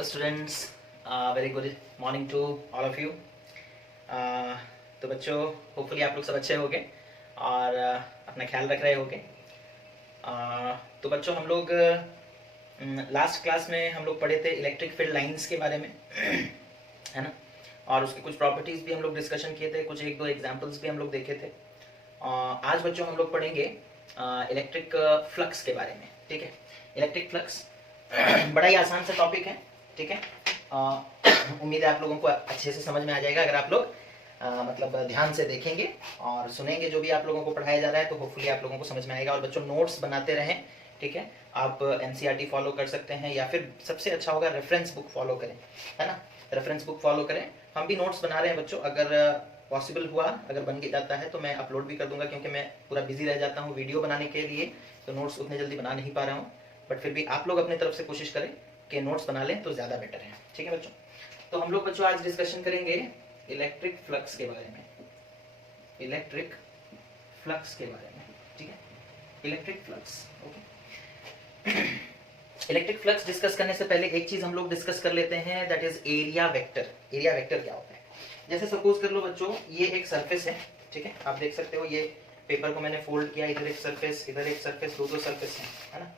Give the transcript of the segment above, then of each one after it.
Hello students, very good morning to all of you. तो बच्चों, hopefully आप लोग सब अच्छे होंगे और अपना ख्याल रख रहे होंगे। तो बच्चों, हम लोग लास्ट क्लास में हम लोग पढ़े थे इलेक्ट्रिक फील्ड लाइंस के बारे में है ना, और उसकी कुछ प्रॉपर्टीज़ भी हम लोग डिस्कशन किए थे, कुछ एक दो एग्जांपल्स भी हम लोग देखे थे। आज बच्चों हम लोग पढ़ेंगे इलेक्ट्रिक फ्लक्स के बारे में। ठीक है, इलेक्ट्रिक फ्लक्स बड़ा ही आसान सा टॉपिक है। ठीक है, उम्मीद है आप लोगों को अच्छे से समझ में आ जाएगा अगर आप लोग मतलब ध्यान से देखेंगे और सुनेंगे जो भी आप लोगों को पढ़ाया जा रहा है, तो होपफुली आप लोगों को समझ में आएगा। और बच्चों, नोट्स बनाते रहें। ठीक है, आप एनसीईआरटी फॉलो कर सकते हैं या फिर सबसे अच्छा होगा रेफरेंस बुक फॉलो करें, है ना। रेफरेंस बुक फॉलो करें। हम भी नोट्स बना रहे हैं बच्चों, अगर पॉसिबल हुआ, अगर बन के जाता है तो मैं अपलोड भी कर दूंगा, क्योंकि मैं पूरा बिजी रह जाता हूँ वीडियो बनाने के लिए, तो नोट्स उतने जल्दी बना नहीं पा रहा हूँ। बट फिर भी आप लोग अपनी तरफ से कोशिश करें कि नोट्स बना लें तो ज़्यादा बेटर है। ठीक है बच्चों, तो हम लोग बच्चों आज डिस्कशन करेंगे इलेक्ट्रिक फ्लक्स के बारे में। इलेक्ट्रिक फ्लक्स के बारे में, ठीक है, electric flux. Okay, electric flux discuss करने से पहले एक चीज हम लोग डिस्कस कर लेते हैं, that is area vector. Area vector क्या होता है? जैसे सपोज कर लो बच्चों, ये एक सरफेस है। ठीक है, आप देख सकते हो ये पेपर को मैंने फोल्ड किया, इधर एक सरफेस, इधर एक सरफेस, दो सरफेस है ना।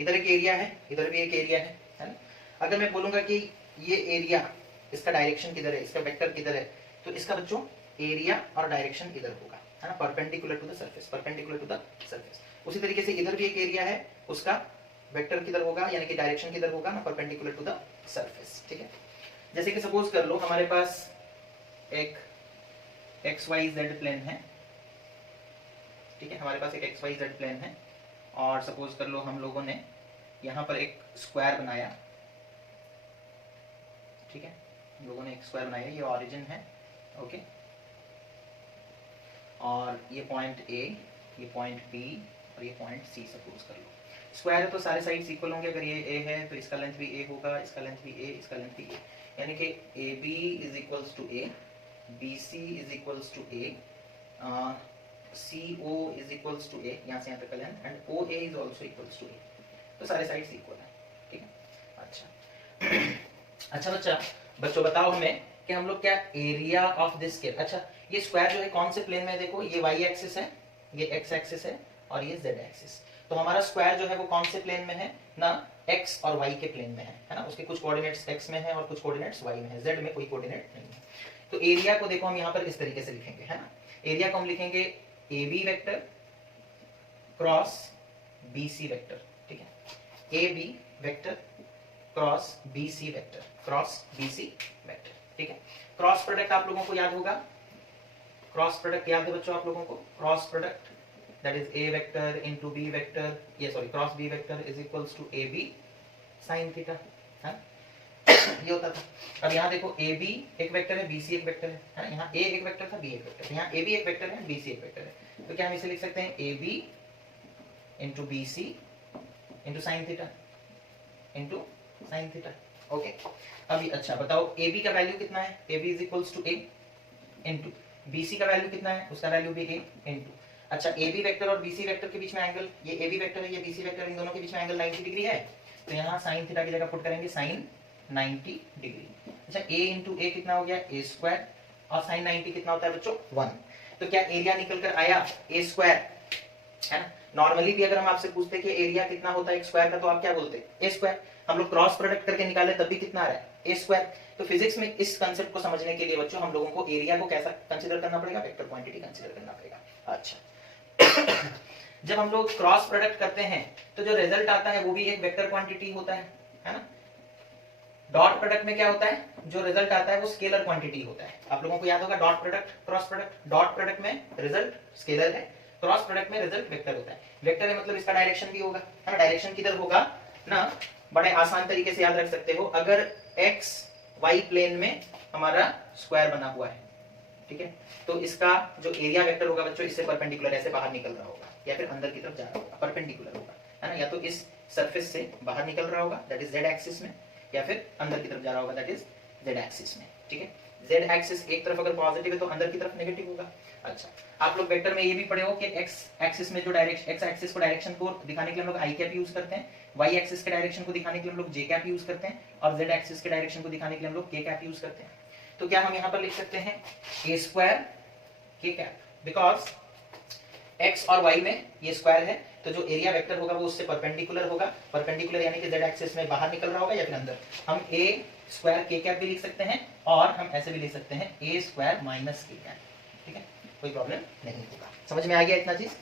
इधर एक एरिया है, इधर भी एक एरिया है ना। अगर मैं बोलूंगा कि ये एरिया, इसका डायरेक्शन किधर है, इसका वेक्टर किधर है, तो इसका बच्चों एरिया और डायरेक्शन इधर होगा, है ना, perpendicular to the surface, perpendicular to the surface. उसी तरीके से इधर भी एक एरिया है, उसका वेक्टर किधर होगा, यानी कि डायरेक्शन किधर होगा ना, परपेंडिकुलर टू द सरफेस। ठीक है, जैसे कि सपोज कर लो हमारे पास एक XYZ प्लेन है। ठीक है, हमारे पास एक XYZ प्लेन है और सपोज कर लो हम लोगों ने यहाँ पर एक स्क्वायर बनाया। ठीक है, हम लोगों ने एक स्क्वायर बनाया, ये ओरिजिन है। ओके, और ये पॉइंट A, ये पॉइंट B और ये पॉइंट C सपोज कर लो। स्क्वायर है तो सारे साइड्स इक्वल होंगे। अगर ये A है तो इसका लेंथ भी A होगा, इसका लेंथ भी A, इसका लेंथ भी A, यानी कि AB is equals to A, BC is equals to A, CO is equals to A, यहाँ से यहाँ तक का length, and OA is also equals to A। तो सारे साइड्स इक्वल है। ठीक है, अच्छा अच्छा बच्चों बताओ हमें कि हम लोग क्या एरिया ऑफ दिस स्केल। अच्छा, ये स्क्वायर जो है कौन से प्लेन में? देखो, ये y एक्सिस है, ये x एक्सिस है और ये z एक्सिस। तो हमारा स्क्वायर जो है वो कौन से प्लेन में है ना, x और y के प्लेन में है ना। उसके कुछ कोऑर्डिनेट्स x में है और कुछ कोऑर्डिनेट्स y में है, z में कोई कोऑर्डिनेट नहीं है। तो एरिया को देखो हम यहाँ पर इस तरीके से लिखेंगे, है ना। एरिया को हम लिखेंगे AB vector cross BC vector. ठीक है, AB vector cross BC vector, cross BC vector. ठीक है, क्रॉस प्रोडक्ट आप लोगों को याद होगा, क्रॉस प्रोडक्ट याद है बच्चों आप लोगों को? Cross product that is A vector into B vector, ये sorry cross B vector is equals to AB sin theta, है ये होता था। अब यहाँ देखो AB एक वेक्टर है, BC एक वेक्टर है, यहाँ A एक वेक्टर था, B एक वेक्टर, यहाँ AB एक वेक्टर है, BC एक वेक्टर है। तो क्या हम इसे लिख सकते हैं AB into BC into sine theta, into sine theta. Okay, अभी अच्छा बताओ AB का वैल्यू कितना है? AB is equals to A into BC का वैल्यू कितना है? उसका वैल्यू भी A इंटू, अच्छा AB वेक्टर और BC वेक्टर के बीच में एंगल, ये AB वेक्टर है, ये BC वेक्टर, इन दोनों के बीच में एंगल 90 डिग्री है। तो यहाँ साइन थीटा की जगह पुट करेंगे साइन 90 डिग्री। अच्छा, A इंटू A कितना हो गया? A स्क्वायर, और साइन 90 कितना होता है बच्चों? 1। तो क्या एरिया निकल कर आया A स्क्वायर, है ना। नॉर्मली भी अगर हम आपसे पूछते कि एरिया कितना होता है एक स्क्वायर का, तो आप क्या बोलते? A square. हम लोग क्रॉस प्रोडक्ट करके निकाले तब भी कितना आ रहा है? A square. तो फिजिक्स में इस कंसेप्ट को समझने के लिए बच्चों हम लोगों को एरिया को कैसा कंसीडर करना पड़ेगा? वेक्टर क्वांटिटी कंसीडर करना पड़ेगा। अच्छा जब हम लोग क्रॉस प्रोडक्ट करते हैं तो जो रिजल्ट आता है वो भी एक वेक्टर क्वांटिटी होता है ना। डॉट प्रोडक्ट में क्या होता है? जो रिजल्ट आता है वो स्केलर क्वांटिटी होता है। आप लोगों को याद होगा dot product, cross product. Dot product में रिजल्ट स्केलर है, क्रॉस प्रोडक्ट में रिजल्ट वेक्टर होता है। वेक्टर है मतलब इसका डायरेक्शन भी होगा, है ना। डायरेक्शन किधर होगा ना, बड़े आसान तरीके से याद रख सकते हो। अगर x y प्लेन में हमारा स्क्वायर बना हुआ है, ठीक है, तो इसका जो एरिया वेक्टर होगा बच्चों, इससे परपेंडिकुलर ऐसे बाहर निकल रहा होगा या फिर अंदर की तरफ जा रहा होगा, परपेंडिकुलर होगा, है ना। या तो इस सरफेस से बाहर निकल रहा होगा दैट इज z एक्सिस में, या फिर अंदर की तरफ जा रहा होगा दैट इज z एक्सिस में। ठीक है, जेड एक्सिस एक तरफ अगर पॉजिटिव है तो अंदर की तरफ नेगेटिव होगा। अच्छा, आप लोग वेक्टर में ये भी पढ़े हो कि एक्स एक्सिस में जो डायरेक्शन, एक्स एक्सिस को डायरेक्शन को दिखाने के लिए हम लोग आई कैप यूज करते हैं, वाई एक्सिस के डायरेक्शन को दिखाने के लिए हम लोग जे कैप यूज करते हैं, और जेड एक्सिस के डायरेक्शन को दिखाने के लिए हम लोग के कैप यूज करते हैं। तो क्या हम यहाँ पर लिख सकते हैं ए स्क्वायर के कैप, बिकॉज एक्स और वाई में ये स्क्वायर है, तो जो एरिया वेक्टर होगा वो उससे परपेंडिकुलर होगा। परपेंडिकुलर यानी कि जेड एक्सिस में बाहर निकल रहा होगा या फिर अंदर। हम ए स्क्वायर के कैप भी लिख सकते हैं, और हम ऐसे भी लिख सकते हैं ए स्क्वायर माइनस के कैप। ठीक है, कोई प्रॉब्लम नहीं होगा। समझ में आ गया इतना चीज?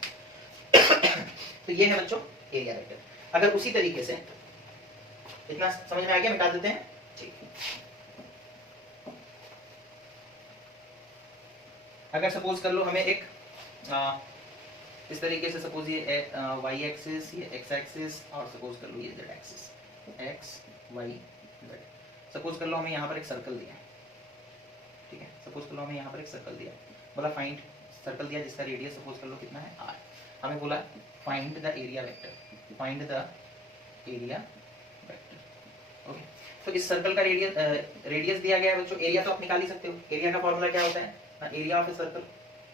तो ये है बच्चों एरिया वेक्टर। अगर उसी तरीके से इतना समझ में आ गया, मिटा देते हैं। ठीक, अगर सपोज कर लो हमें एक इस तरीके से, सपोज ये वाई एक्सिस, ये एक्स एक्सिस, और सपोज कर लो ये Z axis, X Y Z. Suppose कर लो हमें यहाँ पर एक सर्कल दिया, ठीक है, सपोज कर लो हमें यहाँ पर एक सर्कल दिया, बोला फाइंड, सर्कल दिया जिसका रेडियस सपोज कर लो कितना है r, हमें बोला find the area vector, find the area vector. Okay, तो इस सर्कल का रेडियस दिया गया है बच्चों। एरिया तो आप निकाल ही सकते हो। एरिया का फॉर्मूला क्या होता है? Area of a circle,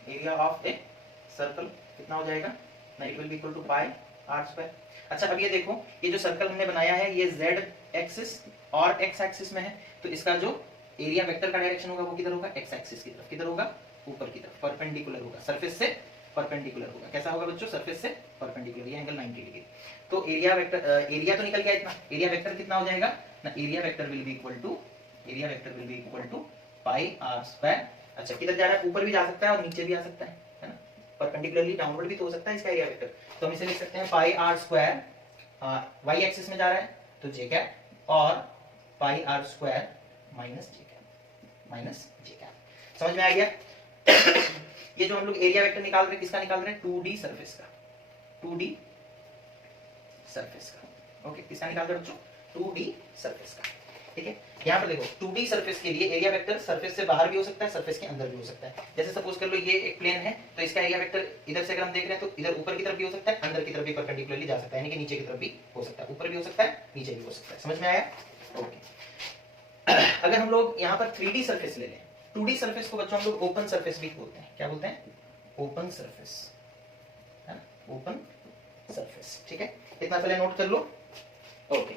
area of a circle कितना हो जाएगा ना, it will be equal to pi are square. अच्छा, अब ये देखो, ये जो सर्कल हमने बनाया है ये जेड एक्सिस और एक्स एक्सिस में है, तो इसका जो एरिया वेक्टर का डायरेक्शन होगा वो किधर होगा? एक्स एक्सिस की तरफ। किधर होगा? ऊपर की तरफ, परपेंडिकुलर होगा, सरफेस से परपेंडिकुलर होगा। कैसा होगा बच्चों? सरफेस से परपेंडिकुलर, ये एंगल 90 डिग्री। तो एरिया वेक्टर, एरिया तो निकल गया इतना, एरिया वेक्टर कितना हो जाएगा ना, area vector will be equal to, area vector will be equal to pi are square. अच्छा, किधर जा रहा है? ऊपर भी जा सकता है और नीचे भी आ सकता है ना, परपेंडिकुलरली डाउनवर्ड भी तो हो सकता है इसका एरिया वेक्टर। तो हम इसे लिख सकते हैं pi are square, y axis में जा रहा है तो जे कैप, और pi are square minus j cap, minus j cap. समझ में आ गया? ये जो हम लोग एरिया वेक्टर निकाल रहे हैं, किसका निकाल रहे हैं? 2D सरफेस का, 2D सरफेस का। ओके, किसका निकाल रहे हैं बच्चों? 2D सरफेस का। ठीक है, यहाँ पर देखो 2D सरफेस के लिए एरिया वेक्टर सरफेस से बाहर भी हो सकता है, सरफेस के अंदर भी हो सकता है। जैसे सपोज कर लो ये एक प्लेन है, तो इसका एरिया वेक्टर इधर से अगर हम देख रहे हैं तो इधर ऊपर की तरफ भी हो सकता है, अंदर की तरफ भी परपेंडिकुलरली जा सकता है, यानी कि नीचे की तरफ भी हो सकता है, ऊपर भी हो सकता है, नीचे भी हो सकता है। समझ में आया? ओके, अगर हम लोग यहाँ पर 3D सरफेस ले लें, 2D सरफेस को बच्चों हम लोग ओपन सरफेस भी बोलते हैं। क्या बोलते हैं? ओपन सरफेस, है ना, ओपन सरफेस। ठीक है, इतना पहले नोट कर लो। ओके,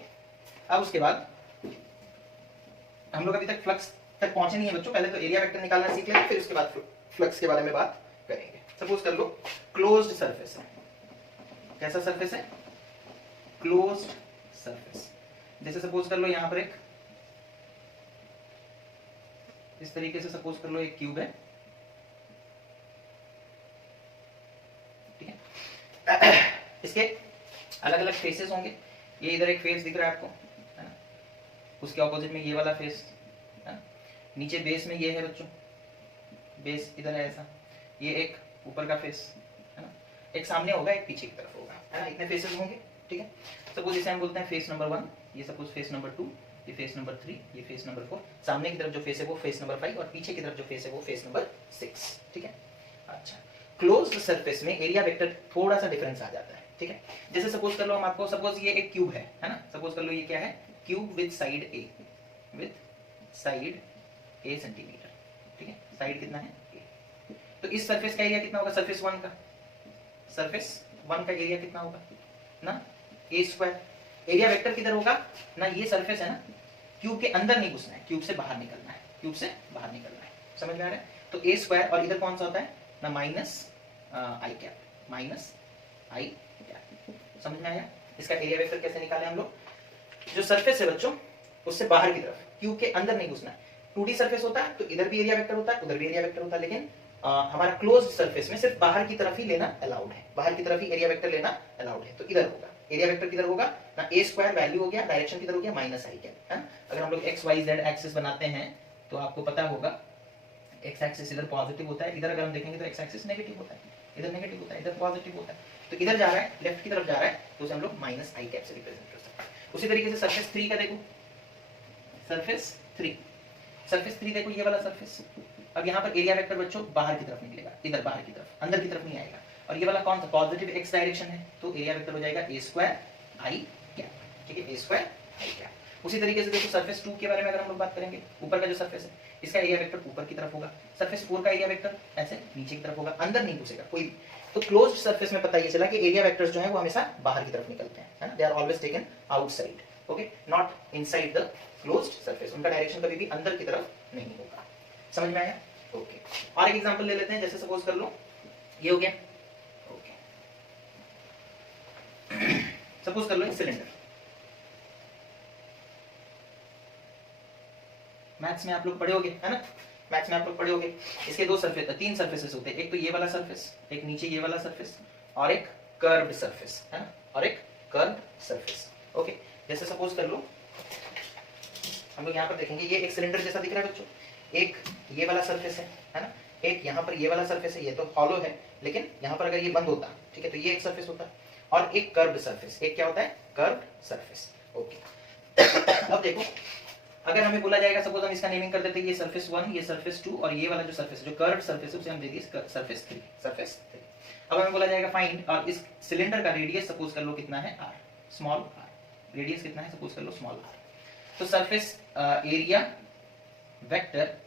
अब उसके बाद हम लोग अभी तक फ्लक्स तक पहुंचे नहीं है बच्चों, पहले तो एरिया वेक्टर निकालना सीख लेंगे, फिर उसके बाद फ्लक्स के बारे में बात करेंगे। सपोज कर लो क्लोज्ड सरफेस है। कैसा सरफेस है? Closed surface. जैसे सपोज कर लो यहां पर एक इस तरीके से, सपोज कर लो एक क्यूब है, ठीक है, इसके अलग अलग फेसेस होंगे। ये इधर एक फेस दिख रहा है आपको, है ना, उसके ऑपोजिट में ये वाला फेस, है ना, नीचे बेस में ये है बच्चों, बेस इधर है ऐसा, ये एक ऊपर का फेस, है ना, एक सामने होगा एक पीछे की तरफ होगा, है ना, इतने फेसेस होंगे। ठीक है, सपोज इसे हम बोलते हैं फेस नंबर 1, ये सपोज फेस नंबर 2, ये फेस नंबर 3, ये फेस नंबर 4, सामने की तरफ जो फेस है वो फेस नंबर 5, और पीछे की तरफ जो फेस है वो फेस नंबर 6। ठीक है, अच्छा, क्लोज्ड सरफेस में एरिया वेक्टर थोड़ा सा डिफरेंस आ जाता है। ठीक है, जैसे सपोज कर लो हम आपको, सपोज ये एक क्यूब है ना, सपोज कर लो ये क्या है? Cube with side A, with side A centimetre. ठीक है, साइड कितना है? ए। तो इस सरफेस का एरिया कितना होगा? सरफेस 1 का, सरफेस 1 का एरिया कितना होगा ना? ए स्क्वायर। एरिया वेक्टर किधर होगा ना? ये सरफेस है ना, क्यूब के अंदर नहीं घुसना है, क्यूब से बाहर निकलना है, क्यूब से बाहर निकलना है। समझ में आ रहा है? तो ए स्क्वायर, और इधर कौन सा होता है ना? माइनस आई कैप, माइनस आई कैप। समझ में आया? इसका एरिया वेक्टर कैसे निकाले हम लोग? जो सरफेस है बच्चों उससे बाहर की तरफ, क्यूब के अंदर नहीं घुसना है। 2D सरफेस होता है तो इधर भी एरिया वेक्टर होता है, उधर भी एरिया वेक्टर होता है, लेकिन हमारा क्लोज्ड सरफेस में सिर्फ बाहर की तरफ ही लेना अलाउड है, बाहर की तरफ ही एरिया वेक्टर लेना अलाउड है। तो इधर होगा एरिया वेक्टर, किधर होगा ना? ए स्क्वायर वैल्यू हो गया, डायरेक्शन किधर हो गया? माइनस आई कैप, है ना। अगर हम लोग एक्स वाई जेड एक्सिस बनाते हैं तो आपको पता होगा एक्स एक्सिस इधर पॉजिटिव होता है, इधर अगर हम देखेंगे तो एक्स एक्सिस नेगेटिव होता है, इधर नेगेटिव होता है, इधर पॉजिटिव होता है। तो इधर जा रहा है, लेफ्ट की तरफ जा रहा है, तो उसे हम लोग माइनस आई कैप से रिप्रेजेंट कर सकते हैं। उसी तरीके से सरफेस 3 का देखो, सरफेस 3, सरफेस 3 देखो, ये वाला सरफेस। अब यहाँ पर एरिया वेक्टर बच्चों बाहर की तरफ निकलेगा, इधर बाहर की तरफ, अंदर की तरफ नहीं आएगा। और ये वाला कौन सा? पॉजिटिव एक्स डायरेक्शन है, तो एरिया वेक्टर हो जाएगा ए स्क्वायर आई कैप। ठीक है, ए स्क्वायर आई कैप। उसी तरीके से देखो सरफेस 2 के बारे में अगर हम लोग बात करेंगे, ऊपर का जो सरफेस है, इसका एरिया वेक्टर ऊपर की तरफ होगा, सरफेस 4 का एरिया वेक्टर ऐसे नीचे की तरफ होगा, अंदर नहीं घुसेगा कोई भी। तो क्लोज्ड सरफेस में पता ये चला कि एरिया वेक्टर्स जो है वो हमेशा बाहर की तरफ निकलते हैं, है ना, they are always taken outside, okay, not inside the closed surface, उनका डायरेक्शन कभी भी अंदर की तरफ नहीं होगा। समझ में आया? ओके। और एक एग्जांपल ले लेते हैं, जैसे सपोज कर लो ये हो गया, ओके, सपोज कर लो एक सिलेंडर, मैथ्स में आप लोग पढ़े होगे, है ना, मैथ्स में आप लोग पढ़े होगे, इसके दो सरफेस, तीन सरफेसेस होते हैं, एक तो ये वाला सरफेस, एक नीचे ये वाला सरफेस, और एक कर्व्ड सरफेस, है ना, और एक कर्व्ड सरफेस, ओके। जैसे सपोज कर लो हम लोग यहाँ पर देखेंगे, ये एक सिलेंडर जैसा दिख रहा है बच्चों, एक ये वाला सरफेस है ना, एक यहाँ पर ये वाला सरफेस है, ये तो हॉलो है, लेकिन यहाँ पर अगर ये बंद होता, ठीक है, तो ये एक सरफेस होता, और एक कर्व्ड सरफेस, एक क्या होता है, कर्व्ड सरफेस, ओके। अब देखो, अगर हमें बोला जाएगा, सपोज हम इसका नेमिंग कर देते हैं, ये सरफेस 1, ये सरफेस 2, और ये वाला जो सरफेस है, जो कर्व्ड सरफेस है, उसे हम दे दिए सरफेस 3, सरफेस 3। अब हमें बोला जाएगा फाइंड, और इस सिलेंडर का रेडियस सपोज कर लो कितना है, r, स्मॉल r, रेडियस कितना है, सपोज कर लो स्मॉल r। तो surface area vector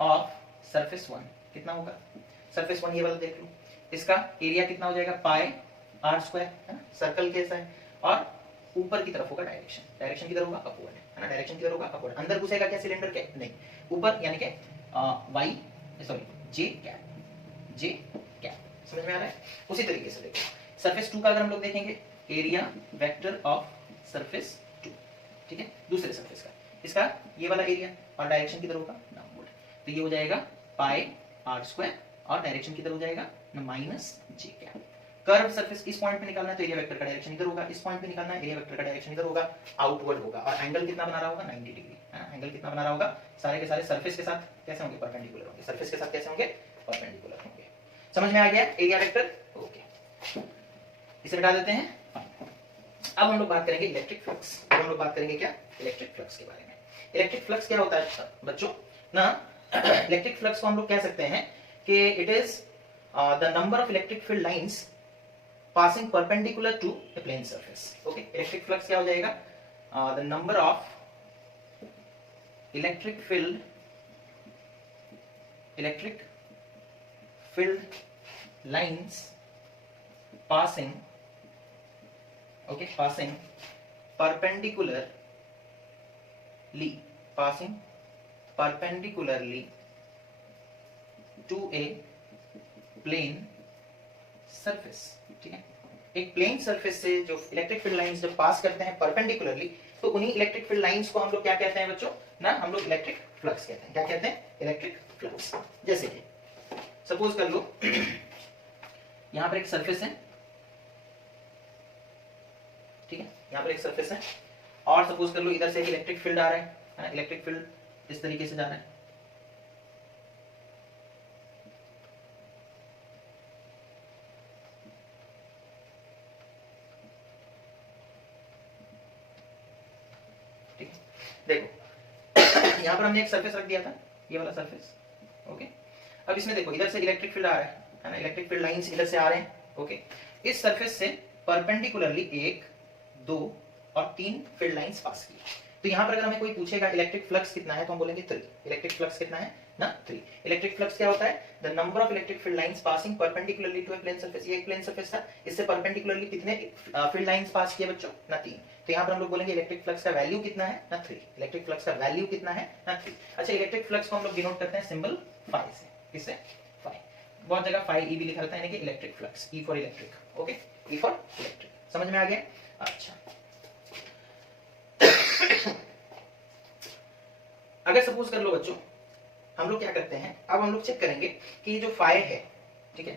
of surface 1 कितना होगा, सरफेस 1 ये वाला देख लो, इसका एरिया कितना हो जाएगा, पाई r स्क्वायर, है ना, सर्कल कैसा है, और ऊपर की तरफ होगा डायरेक्शन, डायरेक्शन किधर होगा, अपवर्ड, है ना, डायरेक्शन किधर होगा, अपवर्ड। अंदर घुसेगा क्या सिलेंडर के, नहीं, ऊपर यानी कि वाई, सॉरी जे कैप, समझ में आ रहा है? उसी तरीके से देखो सरफेस 2 का अगर हम लोग देखेंगे, एरिया वेक्टर ऑफ सरफेस 2, ठीक है, दूसरे सरफेस का, इसका ये वाला एरिया, और डायरेक्शन किधर होगा, डाउनवर्ड, तो ये हो जाएगा पाई r स्क्वायर, और डायरेक्शन किधर हो जाएगा, minus j cap. Curve surface इस पॉइंट पे निकालना है तो एरिया वेक्टर का डायरेक्शन इधर होगा, इस पॉइंट पे निकालना है एरिया वेक्टर का डायरेक्शन इधर होगा, आउटवर्ड होगा, और एंगल कितना बना रहा होगा, 90 डिग्री, है ना, एंगल कितना बना रहा होगा, सारे के सारे सरफेस के साथ कैसे होंगे, परपेंडिकुलर होंगे, सरफेस के साथ कैसे होंगे, परपेंडिकुलर होंगे। समझ में आ गया एरिया वेक्टर, ओके, इसे हटा देते हैं। अब हम लोग बात करेंगे इलेक्ट्रिक फ्लक्स, अब हम लोग बात करेंगे क्या, इलेक्ट्रिक फ्लक्स के बारे में। इलेक्ट्रिक फ्लक्स क्या होता है बच्चों ना, इलेक्ट्रिक फ्लक्स को हम लोग कह सकते हैं कि it is the number of electric field lines passing perpendicular to a plane surface, okay, electric flux क्या हो जाएगा, the number of electric field lines passing, okay, passing perpendicularly to a plane surface, ठीक है, एक plane surface से जो electric field lines जब पास करते हैं परपेंडिकुलरली, तो उन्हीं इलेक्ट्रिक फील्ड लाइंस को हम लोग क्या कहते हैं बच्चों ना, हम लोग इलेक्ट्रिक फ्लक्स कहते हैं, क्या कहते हैं, इलेक्ट्रिक फ्लक्स। जैसे कि सपोज कर लो यहां पर एक सरफेस है, ठीक है, यहां पर एक सरफेस है, और सपोज कर लो इधर से एक इलेक्ट्रिक फील्ड आ रहा है ना, इलेक्ट्रिक फील्ड इस तरीके से जा रहा है, देखो यहां पर हमने एक सरफेस रख दिया था, ये वाला सरफेस, ओके। अब इसमें देखो इधर से इलेक्ट्रिक फील्ड आ रहा है ना, इलेक्ट्रिक फील्ड लाइंस इधर से आ रहे हैं, ओके। इस सरफेस से परपेंडिकुलरली 1, 2 और 3 फील्ड लाइंस पास की। तो यहां पर अगर हमें कोई पूछेगा इलेक्ट्रिक फ्लक्स कितना है, तो हम बोलेंगे 3। इलेक्ट्रिक फ्लक्स कितना है ना, 3। इलेक्ट्रिक फ्लक्स क्या होता है, the number of electric field lines passing perpendicularly to a plane surface, ये एक प्लेन सरफेस था, इससे परपेंडिकुलरली कितने फील्ड लाइंस पास किए बच्चों ना, 3। तो यहाँ पर हम लोग बोलेंगे इलेक्ट्रिक फ्लक्स का वैल्यू कितना है ना, 3। इलेक्ट्रिक फ्लक्स का वैल्यू कितना है ना, 3। अच्छा, इलेक्ट्रिक फ्लक्स को हम लोग डिनोट करते हैं सिंबल फाई से, किससे, फाई, बहुत जगह फाई ई भी लिखा रहता है, यानी कि electric flux, E for electric, okay, E for electric, समझ में आ गया। अच्छा अगर सपोज कर लो बच्चों हम लोग क्या करते हैं, अब हम लोग चेक करेंगे कि जो फाई है, ठीक है,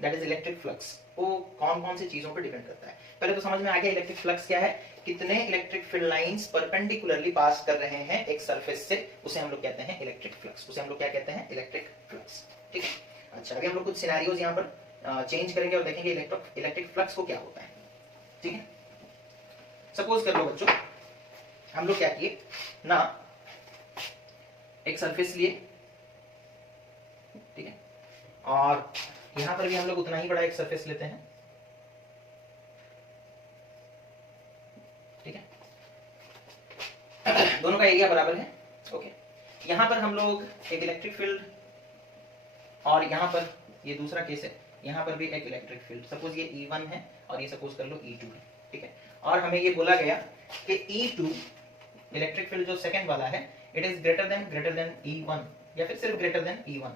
दैट इज इलेक्ट्रिक फ्लक्स, वो कौन कौन सी चीजों पर डिपेंड करता है। पहले तो समझ में आ गया इलेक्ट्रिक फ्लक्स क्या है, कितने इलेक्ट्रिक फील्ड लाइंस परपेंडिकुलरली पास कर रहे हैं एक सरफेस से, उसे हम लोग कहते हैं इलेक्ट्रिक फ्लक्स, उसे हम लोग क्या कहते हैं, इलेक्ट्रिक फ्लक्स, ठीक है। अच्छा, अभी हम लोग कुछ सिनेरियोज यहाँ पर चेंज करेंगे और देखेंगे इलेक्ट्रिक फ्लक्स को क्या होता है, ठीक है। सपोज कर लो बच्चों हम लोग क्या किए ना, एक सरफेस लिए, ठीक है, और यहां पर भी हम लोग उतना ही बड़ा एक सरफेस लेते हैं, ठीक है, दोनों का एरिया बराबर है, ओके। यहां पर हम लोग एक इलेक्ट्रिक फील्ड, और यहां पर ये दूसरा केस है, यहां पर भी एक इलेक्ट्रिक फील्ड, सपोज ये E1 है और ये सपोज कर लो E2 है, ठीक है। और हमें ये बोला गया कि E2 इलेक्ट्रिक फील्ड जो सेकंड वाला है, it is greater than E1, या फिर सिर्फ ग्रेटर देन E1।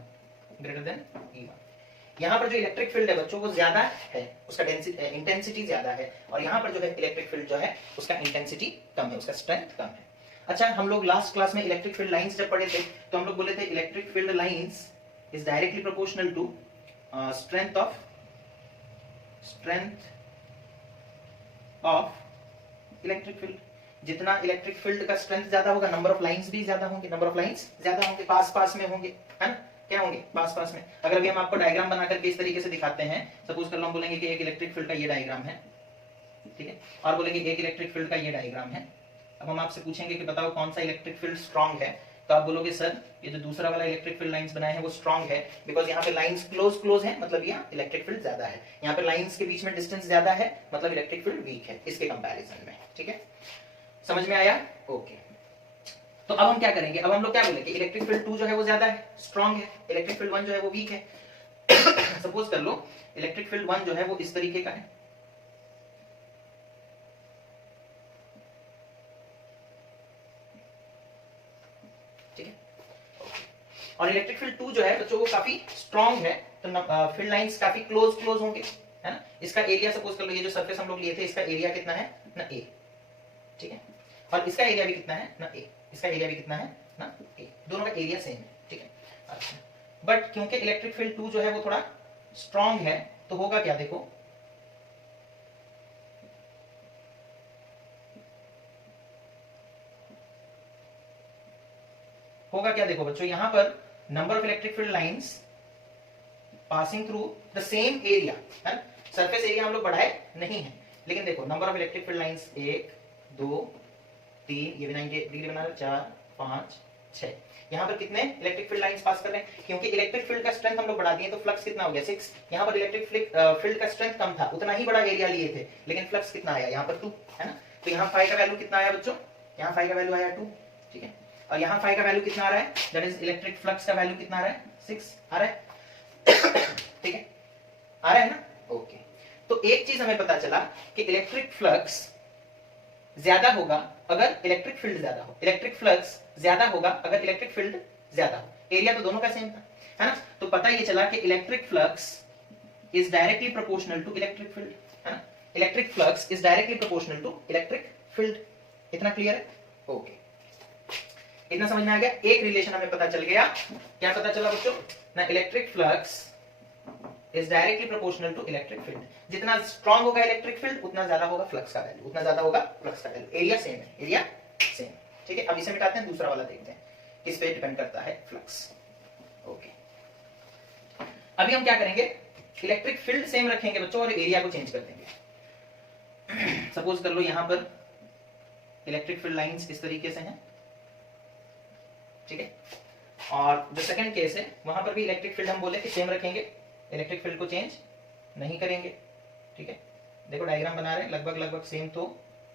यहाँ पर जो इलेक्ट्रिक फील्ड है बच्चों वो ज्यादा है, उसका इंटेंसिटी ज्यादा है, और यहाँ पर जो है इलेक्ट्रिक फील्ड जो है उसका इंटेंसिटी कम है, उसका स्ट्रेंथ कम है। अच्छा, हम लोग लास्ट क्लास में इलेक्ट्रिक फील्ड लाइंस जब पढ़े थे तो हम लोग बोले थे electric field lines is directly proportional to strength of electric field. जितना इलेक्ट्रिक फील्ड का स्ट्रेंथ ज्यादा होगा, नंबर ऑफ लाइंस भी ज्यादा होंगे, पास पास में होंगे, है ना, क्या होंगे, पास पास में। अगर अभी हम आपको डायग्राम बना करके इस तरीके से दिखाते हैं, सपोज कर लो हम बोलेंगे कि एक इलेक्ट्रिक फील्ड का ये डायग्राम है, ठीक है, और बोलेंगे एक इलेक्ट्रिक फील्ड का ये डायग्राम है। अब हम आपसे पूछेंगे कि बताओ कौन सा इलेक्ट्रिक फील्ड स्ट्रांग है, तो आप बोलोगे सर ये जो दूसरा वाला इलेक्ट्रिक फील्ड लाइंस बनाए हैं वो स्ट्रांग है, बिकॉज यहाँ पे लाइंस क्लोज है, मतलब यहाँ इलेक्ट्रिक फील्ड ज्यादा है। यहाँ पे लाइंस के बीच में डिस्टेंस ज्यादा है, मतलब इलेक्ट्रिक फील्ड वीक है इसके कंपैरिजन में, ठीक है, समझ में आया? ओके। तो अब हम क्या करेंगे, अब हम लोग क्या बोलेंगे, इलेक्ट्रिक फील्ड 2 जो है वो ज्यादा है, स्ट्रांग है, इलेक्ट्रिक फील्ड 1 जो है वो वीक है। सपोज कर लो इलेक्ट्रिक फील्ड 1 जो है वो इस तरीके का है, ठीक है, और इलेक्ट्रिक फील्ड 2 जो है बच्चों वो काफी स्ट्रांग है, तो फील्ड लाइंस काफी क्लोज होंगे, है ना। इसका एरिया सपोज कर लो, ये जो सरफेस हम लोग लिए थे इसका एरिया कितना है ना A, ठीक है, और इसका एरिया भी कितना है ना A, इसका एरिया भी कितना है ना A, दोनों का एरिया सेम है, ठीक है। अच्छा, बट क्योंकि इलेक्ट्रिक फील्ड 2 जो है वो थोड़ा स्ट्रांग है, तो होगा क्या, देखो होगा क्या, देखो बच्चों यहां पर number of electric field lines passing through the same area, है, सरफेस एरिया हम लोग बढ़ाए नहीं है, लेकिन देखो number of electric field lines 1 2 3, ये भी 90 डिग्री बना रहे, 4 5 6, यहाँ पर कितने इलेक्ट्रिक फील्ड लाइंस पास कर रहे हैं, क्योंकि इलेक्ट्रिक फील्ड का स्ट्रेंथ हम लोग बढ़ा दिए तो फ्लक्स कितना हो गया 6। यहाँ पर इलेक्ट्रिक फील्ड का स्ट्रेंथ कम था, उतना ही बड़ा एरिया लिए थे, लेकिन फ्लक्स कितना आया यहाँ पर 2, है ना। तो यहाँ फाई का वैल्यू कितना आया बच्चों, यहाँ फाई का वैल्यू आया 2, ठीक है, और यहाँ फाई का वैल्यू कितना आ रहा है, दैट इज इलेक्ट्रिक फ्लक्स का वैल्यू कितना आ रहा है 6 आ रहा है, ठीक है, आ रहा है ना, ओके। तो एक चीज हमें पता चला कि इलेक्ट्रिक फ्लक्स ज्यादा होगा अगर इलेक्ट्रिक फील्ड ज्यादा हो, इलेक्ट्रिक फ्लक्स ज्यादा होगा अगर इलेक्ट्रिक फील्ड ज्यादा हो, एरिया तो दोनों का सेम था, है ना। तो पता ये चला कि electric flux is directly proportional to electric field, है ना, electric flux is directly proportional to electric field. इतना क्लियर है? ओके, इतना समझ में आ गया। एक रिलेशन हमें पता चल गया, क्या पता चला बच्चों ना, electric flux is directly proportional to electric field. जितना स्ट्रांग होगा इलेक्ट्रिक फील्ड उतना ज्यादा होगा फ्लक्स का वैल्यू, उतना ज्यादा होगा फ्लक्स का वैल्यू, एरिया सेम है, एरिया सेम, ठीक है। अब इसे मिटाते हैं, दूसरा वाला देखते हैं किस पे डिपेंड करता है फ्लक्स। ओके, अभी हम क्या करेंगे, इलेक्ट्रिक फील्ड सेम रखेंगे बच्चों और एरिया को चेंज कर देंगे। सपोज कर लो यहां पर इलेक्ट्रिक फील्ड लाइंस इस तरीके से हैं, ठीक है, और जो सेकंड केस है वहां पर भी इलेक्ट्रिक फील्ड हम बोले कि सेम रखेंगे, इलेक्ट्रिक फील्ड को चेंज नहीं करेंगे, ठीक है। देखो डायग्राम बना रहे हैं, लगभग सेम तो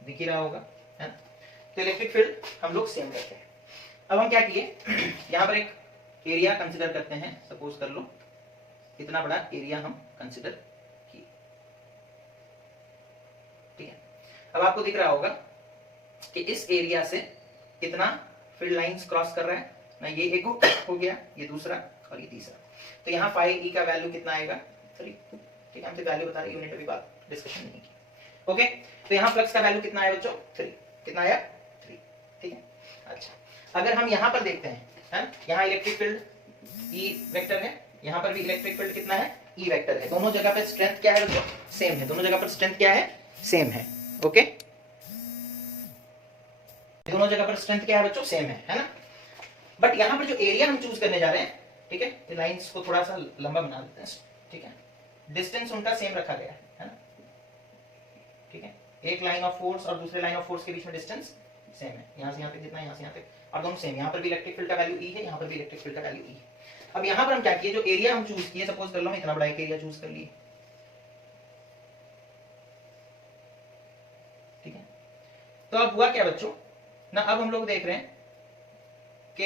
दिख ही रहा होगा, है ना। तो इलेक्ट्रिक फील्ड हम लोग सेम करते हैं। अब हम क्या किए, यहां पर एक एरिया कंसिडर करते हैं, सपोज कर लो इतना बड़ा एरिया हम कंसिडर किए, ठीक है। अब आपको दिख रहा होगा कि इस एरिया से कितना फील्ड लाइंस क्रॉस कर रहा है ना, ये एक हो गया, ये दूसरा और ये तीसरा। तो यहाँ फाई ई का वैल्यू कितना आएगा 3, ठीक है, हमसे वैल्यू बता रहे, यूनिट अभी बात डिस्कशन नहीं की, ओके। तो यहाँ फ्लक्स का वैल्यू कितना आया बच्चों 3, कितना आया 3, ठीक है। अच्छा, अगर हम यहाँ पर देखते हैं, यहाँ इलेक्ट्रिक फील्ड ई वेक्टर है, यहाँ पर भी इलेक्ट्रिक फील्ड कितना है ई वेक्टर है, दोनों जगह पर स्ट्रेंथ क्या है बच्चों सेम है, दोनों जगह पर स्ट्रेंथ क्या है सेम है, ओके, दोनों जगह पर स्ट्रेंथ क्या है बच्चों सेम है ना। बट यहाँ पर जो एरिया हम चूज करने जा रहे हैं, ठीक है, लाइंस को थोड़ा सा लंबा बना देते हैं, ठीक है, डिस्टेंस उनका सेम रखा गया है ना, ठीक है, एक लाइन ऑफ फोर्स और दूसरे लाइन ऑफ फोर्स के बीच में डिस्टेंस सेम है, यहाँ से यहाँ तक जितना, यहाँ से यहाँ तक, और दोनों सेम, यहाँ पर भी इलेक्ट्रिक फील्ड का वैल्यू ई है, यहाँ पर भी इलेक्ट्रिक फील्ड का वैल्यू ई है। अब यहाँ पर हम क्या किए, जो एरिया हम चूज किए, सपोज कर लो हम इतना बड़ा एक एरिया चूज कर लिए, ठीक है। तो अब हुआ क्या बच्चों ना, अब हम लोग देख रहे हैं कि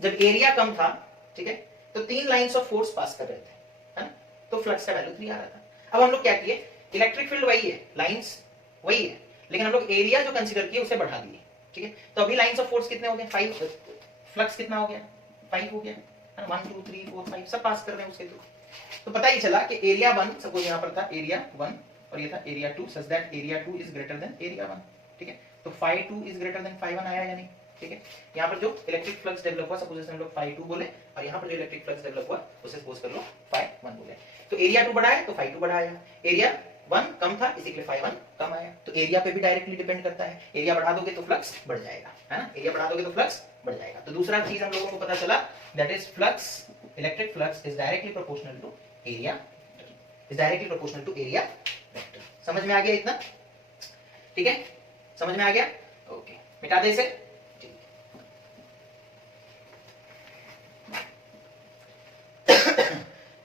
जब एरिया कम था, ठीक है, तो 3 लाइंस ऑफ फोर्स पास कर रहे थे, है ना, तो फ्लक्स का वैल्यू 3 आ रहा था। अब हम लोग क्या किए, इलेक्ट्रिक फील्ड वही है, लाइंस वही है, लेकिन हम लोग एरिया जो कंसीडर किए उसे बढ़ा दिए, ठीक है। तो अभी लाइंस ऑफ फोर्स कितने हो गए, 5, फ्लक्स कितना हो गया, 5 हो गया, 1 2 3 4 5 सब पास कर रहे हैं उसके थ्रू। तो पता ही चला कि एरिया 1, सपोज यहां पर था एरिया 1 और ये था area 2, such that area 2 is greater than area 1, ठीक है। तो phi 2 is greater than phi 1 आया या नहीं, ठीक है। यहाँ पर जो इलेक्ट्रिक फ्लक्स डेवलप हुआ, सपोज हम लोग phi 2 बोले, और यहाँ पर जो इलेक्ट्रिक फ्लक्स डेवलप हुआ उसे सपोज कर लो phi 1 बोले। तो एरिया 2 बढ़ा है तो phi 2 बढ़ा आया, एरिया 1 कम था इसी के लिए phi 1 कम आया। तो एरिया पे भी डायरेक्टली डिपेंड करता है, एरिया बढ़ा दोगे तो फ्लक्स बढ़ जाएगा, है ना, एरिया बढ़ा दोगे तो फ्लक्स बढ़ जाएगा। तो दूसरा चीज हम लोगों को पता चला, that is flux, electric flux is directly proportional to area, is directly proportional to area vector. समझ में आ गया इतना, ठीक है, समझ में आ गया, ओके, मिटा दे इसे।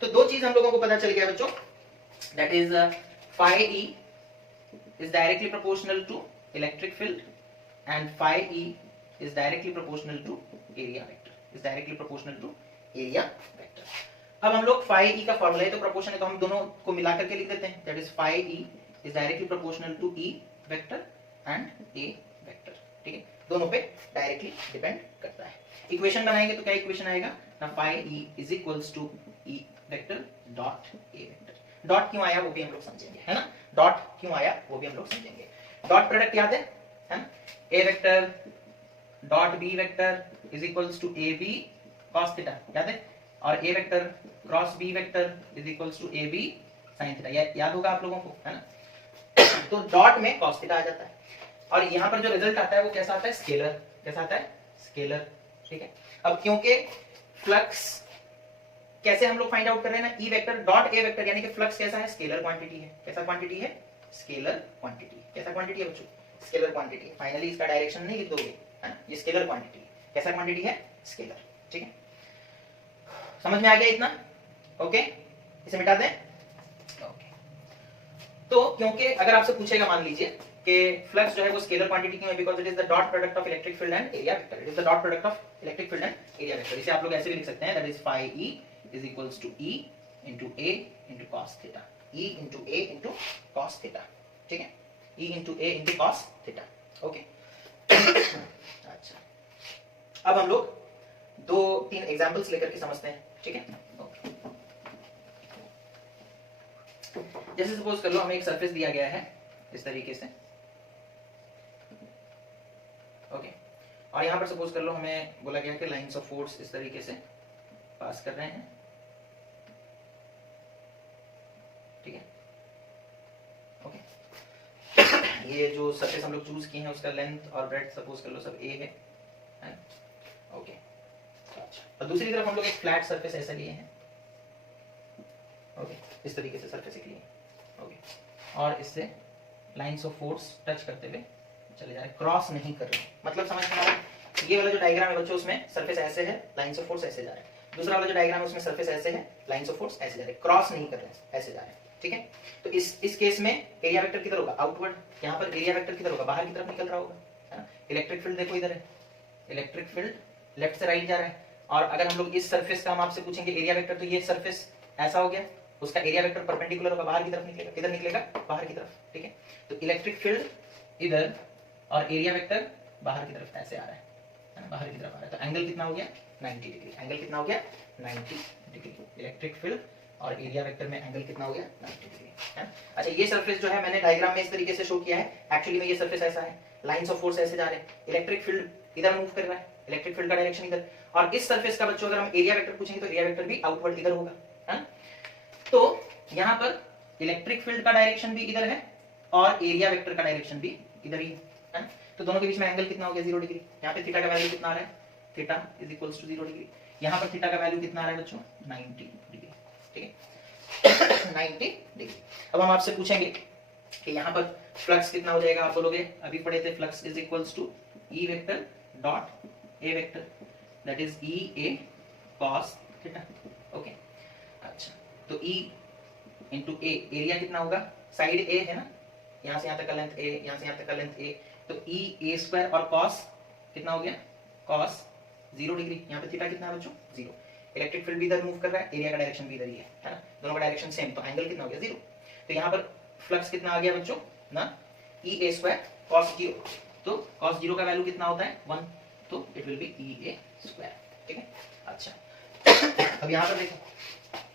तो दो चीज हम लोगों को पता चल गया बच्चों, that is phi e is directly proportional to electric field and phi e is directly proportional to area vector, is directly proportional to area vector। अब हम लोग phi e का फॉर्मूला है तो प्रोपोर्शन है तो हम दोनों को मिला करके लिख देते हैं, that is phi e is directly proportional to e vector and a vector, ठीक है, दोनों पे डायरेक्टली डिपेंड करता है। इक्वेशन बनाएंगे तो क्या इक्वेशन आएगा ना, phi e is equals to e vector dot a vector। Dot क्यों आया वो भी हम लोग समझेंगे, है ना, डॉट क्यों आया वो भी हम लोग समझेंगे। डॉट प्रोडक्ट याद है ना, a vector dot b vector is equals to a b cos theta, याद है, और a vector cross b vector is equals to a b sine theta, याद होगा आप लोगों को, है ना। तो डॉट में कॉस थीटा आ जाता है और यहाँ पर जो रिजल्ट आता है वो कैसा आता है, स्केलर, कैसा आता है, स्केलर, ठीक है। अब क्योंकि फ्लक्स कैसे हम लोग फाइंड आउट कर रहे हैं ना, ई वेक्टर डॉट ए वेक्टर, यानी कि फ्लक्स कैसा है, स्केलर क्वांटिटी है, कैसा क्वांटिटी है, स्केलर क्वांटिटी, कैसा क्वांटिटी है बच्चों, स्केलर क्वांटिटी। फाइनली इसका डायरेक्शन नहीं लिख दोगे, है ना, ये स्केलर क्वांटिटी, कैसा क्वांटिटी है, स्केलर, ठीक है। समझ में आ गया इतना, ओके, इसे मिटा दें, ओके। तो क्योंकि अगर आपसे पूछेगा मान लीजिए कि फ्लक्स जो है वो स्केलर क्वांटिटी क्यों है, because it is the dot product of electric field and area vector, it is the dot product of electric field and area vector. इसे आप लोग ऐसे भी लिख सकते हैं, that is phi e is equals to E into A into cos theta, E into A into cos theta, ठीक है, E into A into cos theta, okay. अच्छा, अब हम लोग 2-3 एग्जांपल्स लेकर के समझते हैं, ठीक है, ओके। जैसे सपोज कर लो हमें एक सरफेस दिया गया है इस तरीके से, ओके, और यहाँ पर सपोज कर लो हमें बोला गया कि लाइंस ऑफ फोर्स इस तरीके से पास कर रहे हैं, ठीक है, ओके। ये जो सरफेस हम लोग चूज किए हैं उसका लेंथ और ब्रेड्थ सपोज कर लो सब a है, ओके। अच्छा, और दूसरी तरफ हम लोग एक फ्लैट सरफेस ऐसा लिए हैं, ओके, इस तरीके से सरफेस एक लिए, ओके, और इससे लाइंस ऑफ फोर्स टच करते हुए चले जा रहे, क्रॉस नहीं कर रहे, मतलब समझ में आ रहा है। ये वाला जो डायग्राम है बच्चों उसमें सरफेस ऐसे है, लाइंस ऑफ फोर्स ऐसे जा रहे हैं, दूसरा वाला जो डायग्राम है उसमें सरफेस ऐसे है, लाइंस ऑफ फोर्स ऐसे जा रहे हैं, क्रॉस नहीं कर रहे हैं, ऐसे जा रहे हैं, ठीक है। तो इस केस में एरिया वेक्टर किधर होगा, आउटवर्ड, यहाँ पर एरिया वेक्टर किधर होगा, बाहर की तरफ निकल रहा होगा, है ना। इलेक्ट्रिक फील्ड देखो इधर है, इलेक्ट्रिक फील्ड लेफ्ट से राइट जा रहा है, और अगर हम लोग इस सरफेस का हम आपसे पूछेंगे एरिया वेक्टर, तो ये सरफेस ऐसा हो गया, उसका एरिया वेक्टर परपेंडिकुलर होगा, बाहर की तरफ निकलेगा, किधर निकलेगा, बाहर की तरफ, ठीक है। तो इलेक्ट्रिक फील्ड इधर और एरिया वेक्टर बाहर की तरफ ऐसे आ रहा है ना, बाहर की तरफ आ रहा है, तो एंगल कितना हो गया 90 डिग्री, एंगल कितना हो गया 90 डिग्री, इलेक्ट्रिक फील्ड और एरिया वेक्टर में एंगल कितना हो गया 90 डिग्री, है। अच्छा, ये सरफेस जो है मैंने डायग्राम में इस तरीके से शो किया है, एक्चुअली में ये सरफेस ऐसा है, लाइंस ऑफ फोर्स ऐसे जा रहे हैं, इलेक्ट्रिक फील्ड इधर मूव कर रहा है, इलेक्ट्रिक फील्ड का डायरेक्शन इधर, और इस सरफेस का बच्चों अगर हम एरिया वेक्टर पूछेंगे तो एरिया वेक्टर भी आउटवर्ड इधर होगा, है। तो यहाँ पर इलेक्ट्रिक फील्ड का डायरेक्शन भी इधर है और एरिया वेक्टर का डायरेक्शन भी इधर ही है, तो दोनों के बीच में एंगल कितना हो गया 0 डिग्री। यहाँ पे थीटा का वैल्यू कितना आ रहा है, theta is equals to 0 degree, यहाँ पर थीटा का वैल्यू कितना आ रहा है बच्चों 90 डिग्री, ठीक है 90 डिग्री। अब हम आपसे पूछेंगे कि यहाँ पर फ्लक्स कितना हो जाएगा, आप बोलोगे अभी पढ़े थे flux is equals to E vector dot A vector, that is E A cos theta, okay. अच्छा, तो ई इंटू ए, एरिया कितना होगा, साइड ए है ना, यहाँ से यहाँ तक का लेंथ ए, यहाँ से यहाँ तक का लेंथ ए, तो ई ए स्क्वायर और कॉस कितना हो गया, कॉस 0 डिग्री, यहाँ पे थीटा कितना है बच्चों 0। इलेक्ट्रिक फील्ड भी इधर मूव कर रहा है, एरिया का डायरेक्शन भी इधर ही है ना, दोनों का डायरेक्शन सेम, तो एंगल कितना हो गया 0। तो यहाँ पर फ्लक्स कितना आ गया बच्चों ना EA स्क्वायर cos 0, तो cos 0 का वैल्यू कितना होता है 1, तो it will B EA square, ठीक है। अच्छा अब यहाँ पर देखो,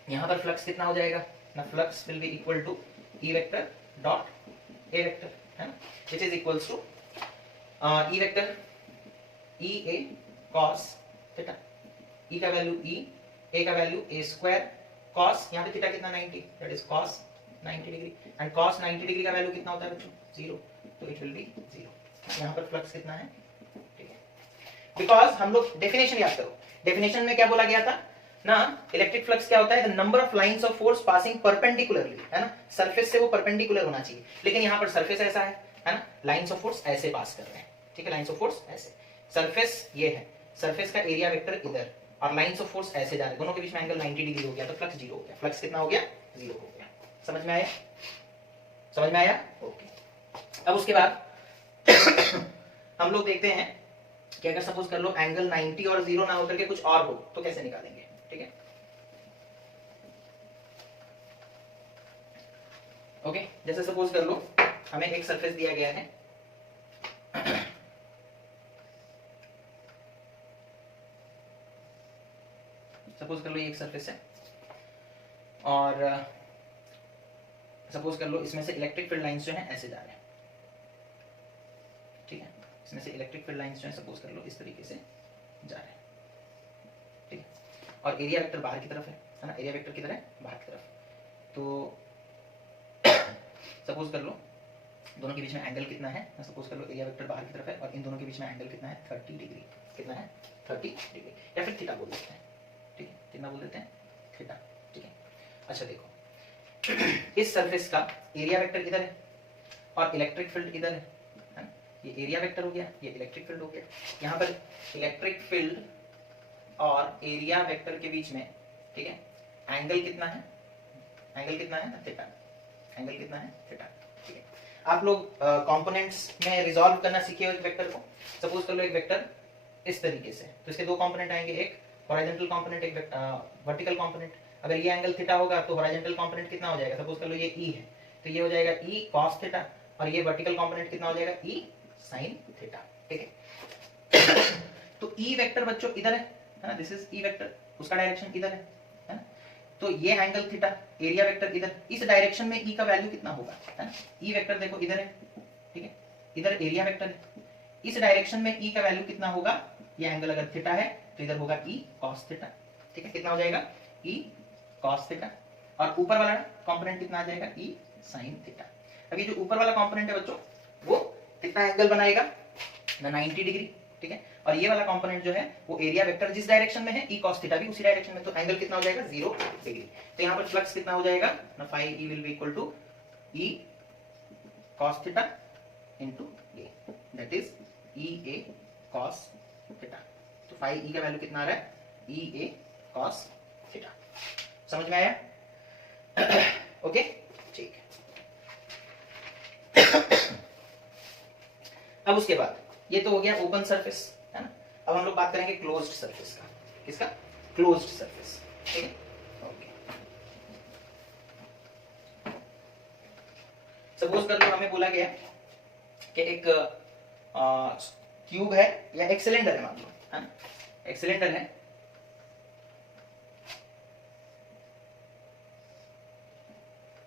यहाँ पर फ्लक्स कितना हो जाएगा ना, flux will be equal to E vector dot A vector है ना, which is equals to E vector EA cos theta, E का वैल्यू E, A का वैल्यू A स्क्वायर cos, यहाँ पे थीटा कितना 90, that is cos 90 degree, and cos 90 degree का value कितना होता है बच्चों 0, तो इट विल बी 0। यहाँ पर फ्लक्स कितना है, ठीक है। बिकॉज हम लोग डेफिनेशन याद करो, डेफिनेशन में क्या बोला गया था ना, इलेक्ट्रिक फ्लक्स क्या होता है, the number of lines of force passing perpendicularly, है ना, सरफेस से वो परपेंडिकुलर होना चाहिए, लेकिन यहाँ पर सरफेस ऐसा है ना, लाइंस ऑफ फोर्स ऐसे पास कर रहे हैं, ठीक है, लाइंस ऑफ फोर्स ऐसे, सरफेस ये है, सरफेस का एरिया वेक्टर इधर और लाइंस ऑफ फोर्स ऐसे जा रहे हैं, दोनों के बीच में एंगल 90 डिग्री हो गया, तो फ्लक्स 0 हो गया, फ्लक्स कितना हो गया 0 हो गया। समझ में आया, समझ में आया, ओके। अब उसके बाद हम लोग देखते हैं कि अगर सपोज कर लो एंगल 90 और 0 ना होकर के कुछ और हो तो कैसे निकालेंगे, ठीक है। ओके, जैसे सपोज कर लो हमें एक सरफेस दिया गया है, सपोज कर लो ये एक सरफेस है, और सपोज कर लो इसमें से इलेक्ट्रिक फील्ड लाइंस जो है ऐसे जा रहे हैं, ठीक है, इसमें से इलेक्ट्रिक फील्ड लाइंस जो है सपोज कर लो इस तरीके से जा रहे हैं, ठीक है, और एरिया वेक्टर बाहर की तरफ है ना, एरिया वेक्टर किधर है बाहर की तरफ, तो सपोज कर लो दोनों के बीच में एंगल कितना है, सपोज कर लो एरिया वेक्टर बाहर की तरफ है और इन दोनों के बीच में एंगल कितना है 30 डिग्री, कितना है 30 डिग्री, या फिर थीटा बोल देते हैं, ठीक है, कितना बोल देते हैं थीटा, ठीक है। अच्छा देखो इस सरफेस का एरिया वेक्टर इधर है और इलेक्ट्रिक फील्ड इधर है ना, ये एरिया वेक्टर हो गया, ये इलेक्ट्रिक फील्ड हो गया, यहाँ पर इलेक्ट्रिक फील्ड और एरिया वेक्टर के बीच में, ठीक है, एंगल कितना है, एंगल कितना है थीटा, एंगल कितना है थीटा, ठीक है। आप लोग कंपोनेंट्स में रिजॉल्व करना सीखे हो एक वेक्टर को, सपोज कर लो एक वेक्टर इस तरीके से, तो इसके दो कंपोनेंट आएंगे, एक हॉरिजॉन्टल कंपोनेंट, एक वर्टिकल कंपोनेंट। अगर ये एंगल थीटा होगा तो हॉरिजॉन्टल कंपोनेंट कितना हो जाएगा, सपोज कर लो ये E है तो ये हो जाएगा E cos थीटा, और ये वर्टिकल कंपोनेंट कितना हो जाएगा E sin थीटा, ठीक है। तो E वेक्टर बच्चों इधर है ना, दिस इज E वेक्टर, उसका डायरेक्शन इधर है ना, तो ये एंगल थीटा, एरिया वेक्टर इधर, इस डायरेक्शन में E का वैल्यू कितना होगा, है ना, E वेक्टर देखो इधर है, ठीक है, इधर एरिया वेक्टर है, इस डायरेक्शन में E का वैल्यू कितना होगा, ये एंगल अगर थीटा है तो इधर होगा E cos थीटा, ठीक है, कितना हो जाएगा E cos थीटा, और ऊपर वाला कंपोनेंट कितना आ जाएगा E sin थीटा। अब ये जो ऊपर वाला कंपोनेंट है बच्चों वो कितना एंगल बनाएगा ना 90 डिग्री, ठीक है, और ये वाला कंपोनेंट जो है वो एरिया वेक्टर जिस डायरेक्शन में है E cos थीटा भी उसी डायरेक्शन में, तो एंगल कितना हो जाएगा 0 डिग्री। तो यहाँ पर फ्लक्स कितना हो जाएगा ना, phi E will be equal to E cos theta into A, that is EA cos theta. तो phi E का वैल्यू कितना आ रहा है EA cos थीटा। समझ में आया? ओके ठीक है। अब उसके बाद ये तो हो गया ओपन सरफेस, है ना। अब हम लोग बात करेंगे क्लोज्ड सरफेस का। किसका? क्लोज्ड सरफेस, ठीक है। ओके, सपोज कर लो हमें बोला गया कि एक क्यूब है या एक सिलेंडर है, मान लो, है ना, एक सिलेंडर है,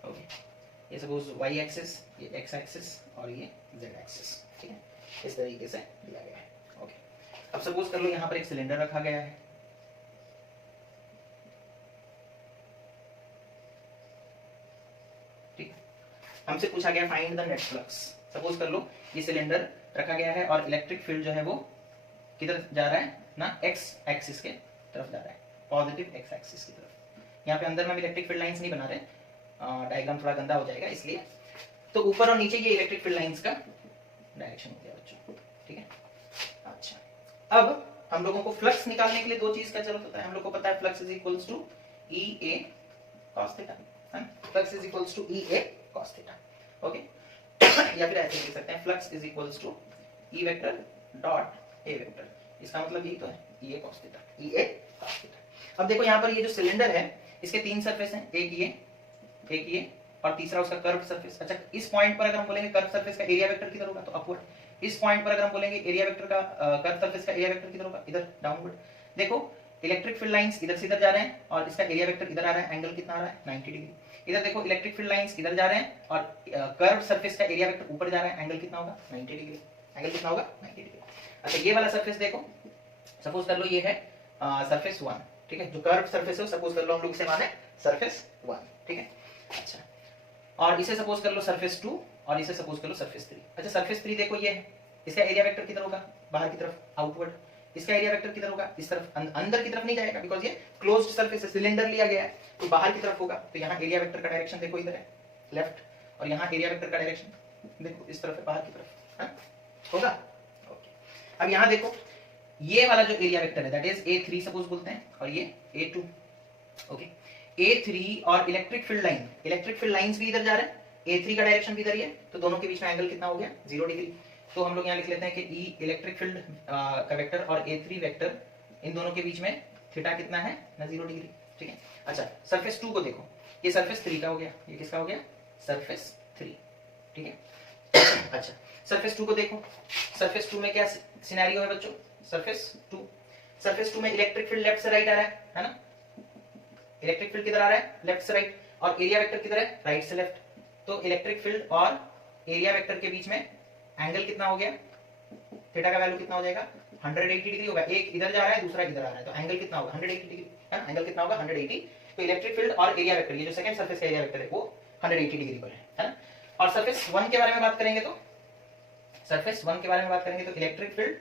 ओके, ये सपोज y एक्सिस, ये x एक्सिस और ये z एक्सिस, ठीक है, इस तरीके से दिया गया है। ओके, अब सपोज कर लो यहां पर एक सिलेंडर रखा गया है, ठीक, हमसे पूछा गया find the net flux. Suppose कर लो ये सिलेंडर रखा गया है और इलेक्ट्रिक फील्ड जो है वो किधर जा रहा है ना, x एक्सिस के तरफ जा रहा है, पॉजिटिव x एक्सिस की तरफ। यहाँ पे अंदर में इलेक्ट्रिक फील्ड लाइंस नहीं बना रहे, डायग्राम थोड़ा गंदा हो जाएगा इसलिए। तो ऊपर और नीचे ये इलेक्ट्रिक फील्ड लाइंस का डायरेक्शन हो गया बच्चों, ठीक है। अच्छा, अब हम लोगों को फ्लक्स निकालने के लिए दो चीज का जरूरत होता है। हम लोग को पता है flux is equals to EA cos theta, flux is equals to EA cos theta, okay. या फिर ऐसे लिख सकते हैं flux is equals to E vector dot A vector. इसका मतलब यही तो है, E A cos theta, E A cos theta. अब देखो यहाँ पर ये जो सिलेंडर है इसके 3 सरफेस हैं, एक ये और तीसरा उसका कर्व सरफेस। अच्छा, इस पॉइंट पर अगर हम बोलेंगे कर्व सरफेस का एरिया वेक्टर किधर होगा, तो अपवर्ड। इस पॉइंट पर अगर हम बोलेंगे एरिया वेक्टर का कर्व सरफेस का एरिया वेक्टर किधर होगा, इधर डाउनवर्ड। देखो इलेक्ट्रिक फील्ड लाइंस इधर से इधर जा रहे हैं और इसका एरिया वेक्टर इधर आ रहा है, एंगल कितना आ रहा है 90 डिग्री। इधर देखो इलेक्ट्रिक फील्ड लाइंस इधर जा रहे हैं और कर्व सरफेस का एरिया वेक्टर ऊपर जा रहा है, एंगल कितना होगा 90 डिग्री। एंगल कितना होगा 90 डिग्री। अच्छा, ये वाला सरफेस देखो, सपोज कर लो ये है सरफेस 1, ठीक है। जो कर्व सरफेस है सपोज कर लो हम लोग इसे माने सरफेस 1, ठीक है। अच्छा, और इसे सपोज कर लो सरफेस 2 और इसे सपोज कर लो सरफेस 3। अच्छा, सरफेस 3 देखो ये है, इसका एरिया वेक्टर किधर होगा, बाहर की तरफ, आउटवर्ड। इसका एरिया वेक्टर किधर होगा, इस तरफ, अंदर की तरफ नहीं जाएगा बिकॉज ये क्लोज्ड सरफेस है, सिलेंडर लिया गया है, तो बाहर की तरफ होगा। तो यहाँ एरिया वेक्टर का डायरेक्शन देखो इधर है लेफ्ट, और यहाँ एरिया वेक्टर का डायरेक्शन देखो इस तरफ है, बाहर की तरफ, है होगा। ओके, अब यहाँ देखो ये वाला जो एरिया वेक्टर है दैट इज A3 सपोज बोलते हैं, और ये A2, ओके। A3 और इलेक्ट्रिक फील्ड लाइंस भी इधर जा रहे हैं, A3 का डायरेक्शन भी इधर ही है, तो दोनों के बीच में एंगल कितना हो गया 0 डिग्री। तो हम लोग यहाँ लिख लेते हैं कि E इलेक्ट्रिक फील्ड का वेक्टर और A3 वेक्टर, इन दोनों के बीच में थीटा कितना है ना 0 डिग्री, ठीक है। अच्छा, सरफेस 2 को देखो, ये सरफेस 3 का हो गया, ये किसका हो गया सरफेस 3, ठीक है। अच्छा, सरफेस 2 को देखो, सरफेस 2 में क्या सिनेरियो है बच्चों, सरफेस 2 में इलेक्ट्रिक फील्ड लेफ्ट से राइट आ रहा है ना, इलेक्ट्रिक फील्ड किधर आ रहा है लेफ्ट से राइट, और एरिया वेक्टर किधर है राइट से लेफ्ट। तो इलेक्ट्रिक फील्ड और एरिया वेक्टर के बीच में एंगल कितना हो गया, थीटा का वैल्यू कितना हो जाएगा 180 डिग्री होगा। एक इधर जा रहा है दूसरा इधर आ रहा है, तो एंगल कितना होगा 180 डिग्री, है ना। एंगल कितना होगा 180। तो इलेक्ट्रिक फील्ड और एरिया वेक्टर, ये जो सेकंड सरफेस का एरिया वेक्टर है वो 180 डिग्री पर है ना। और सरफेस 1 के बारे में बात करेंगे तो इलेक्ट्रिक फील्ड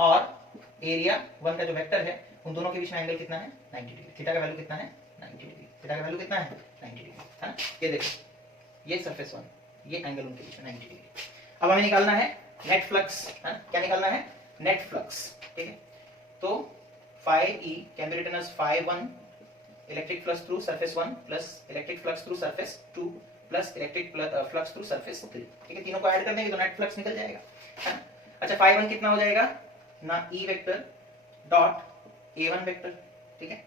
और एरिया 1 का जो वेक्टर है उन दोनों के बीच में एंगल कितना है 90 डिग्री। थीटा का वैल्यू कितना है 90 डिग्री, थीटा का वैल्यू कितना है 90 डिग्री, है ना। ये देखो ये सरफेस 1, ये एंगल उनके बीच में 90 डिग्री। अब हमें निकालना है नेट फ्लक्स, है ना। क्या निकालना है नेट फ्लक्स, ठीक है। तो phi E can be written as phi 1 electric flux through surface 1 plus electric flux through surface 2 plus electric flux through surface 3, ठीक है। तीनों को ऐड कर देंगे तो नेट फ्लक्स निकल जाएगा, है ना। अच्छा, phi 1 कितना हो जाएगा ना E vector dot A1 vector, ठीक है,